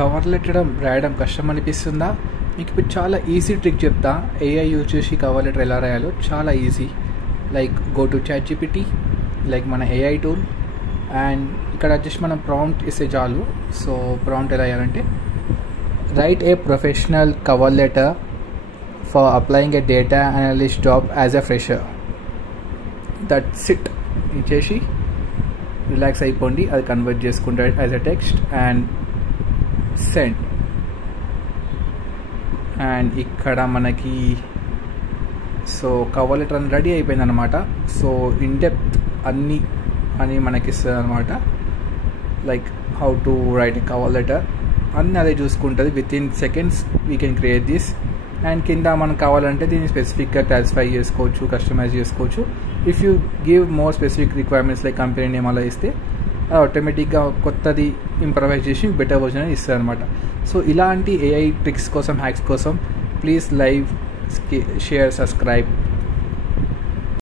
Cover letter రాయడం కష్టం అనిపిస్తుందా? మీకు ఇప్పుడు చాలా ఈజీ ట్రిక్ చెప్తా. ఏఐ యూజ్ చేసి కవర్ లెటర్ ఎలా రాయాలో చాలా easy. Like go to ChatGPT, like మన ఏఐ టూల్, అండ్ ఇక్కడ జస్ట్ మనం ప్రాంప్ట్ ఇస్తే చాలు. సో ప్రాంప్ట్ ఎలా చేయాలంటే, right a professional cover letter for applying A data analyst job as a fresher. That's it. ఇచ్చేసి రిలాక్స్ అయిపోండి. అది కన్వర్ట్ చేసుకుంటాడు as a text and send. And ఇక్కడ మనకి సో కవర్ లెటర్ అని రెడీ అయిపోయింది అనమాట. సో ఇన్ డెప్త్ అన్నీ అని మనకి ఇస్తుంది అనమాట. Like how to right a cover letter అన్నీ అదే చూసుకుంటుంది. With in seconds we can create this. And కింద మనకు కావాలంటే దీన్ని స్పెసిఫిక్గా క్లాసిఫై చేసుకోవచ్చు, కస్టమైజ్ చేసుకోవచ్చు. If you give more specific requirements like company name అలా ఇస్తే అది ఆటోమేటిక్గా కొత్తది ఇంప్రవైజ్ చేసి బెటర్ వర్జన్ అని ఇస్తుంది అనమాట. సో ఇలాంటి ఏఐ ట్రిక్స్ కోసం, హ్యాక్స్ కోసం ప్లీజ్ లైక్, షేర్, సబ్స్క్రైబ్.